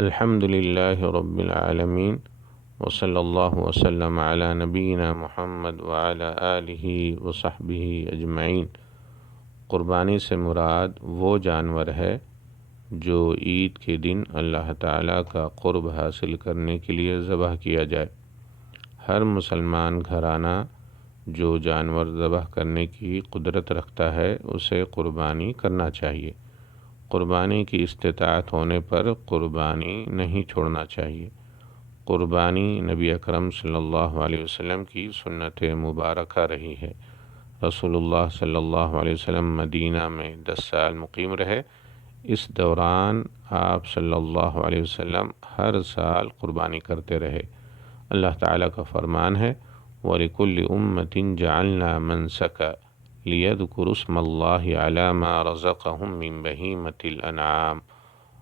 الحمد للہ رب العالمین وصلی اللہ وسلم علی نبینا محمد وعلی آلہ وصحبہ اجمعین۔ قربانی سے مراد وہ جانور ہے جو عید کے دن اللہ تعالیٰ کا قرب حاصل کرنے کے لیے ذبح کیا جائے۔ ہر مسلمان گھرانہ جو جانور ذبح کرنے کی قدرت رکھتا ہے اسے قربانی کرنا چاہیے۔ قربانی کی استطاعت ہونے پر قربانی نہیں چھوڑنا چاہیے۔ قربانی نبی اکرم صلی اللہ علیہ وسلم کی سنت مبارکہ رہی ہے۔ رسول اللہ صلی اللہ علیہ وسلم مدینہ میں 10 سال مقیم رہے۔ اس دوران آپ صلی اللہ علیہ وسلم ہر سال قربانی کرتے رہے۔ اللہ تعالیٰ کا فرمان ہے وَلِكُلِّ أُمَّةٍ جَعَلْنَا مَنْسَكًا لِيَذْكُرُوا اسْمَ اللَّهِ عَلَى مَا رَزَقَهُم مِّن بَهِيمَةِ الْأَنْعَامِ،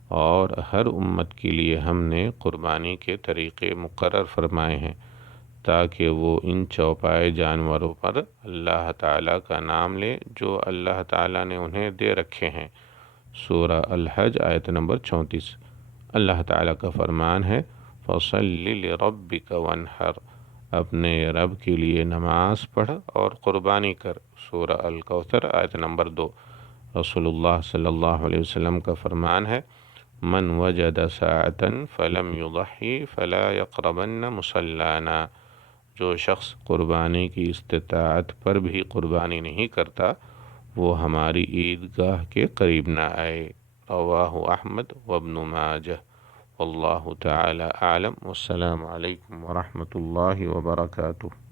اور ہر امت کے لیے ہم نے قربانی کے طریقے مقرر فرمائے ہیں تاکہ وہ ان چوپائے جانوروں پر اللہ تعالیٰ کا نام لے جو اللہ تعالیٰ نے انہیں دے رکھے ہیں۔ سورہ الحج آیت نمبر 34۔ اللہ تعالیٰ کا فرمان ہے فَصَلِّ لِرَبِّكَ وَانْحَرْ، اپنے رب کے لیے نماز پڑھ اور قربانی کر۔ سورہ الکوثر آیت نمبر 2۔ رسول اللہ صلی اللہ علیہ وسلم کا فرمان ہے من وجد ساعة فلم يضحي فلا يقربن مصلانا، جو شخص قربانی کی استطاعت پر بھی قربانی نہیں کرتا وہ ہماری عیدگاہ کے قریب نہ آئے۔ رواہ احمد وابن ماجہ۔ واللہ تعالی اعلم، والسلام علیکم ورحمۃ اللہ وبرکاتہ۔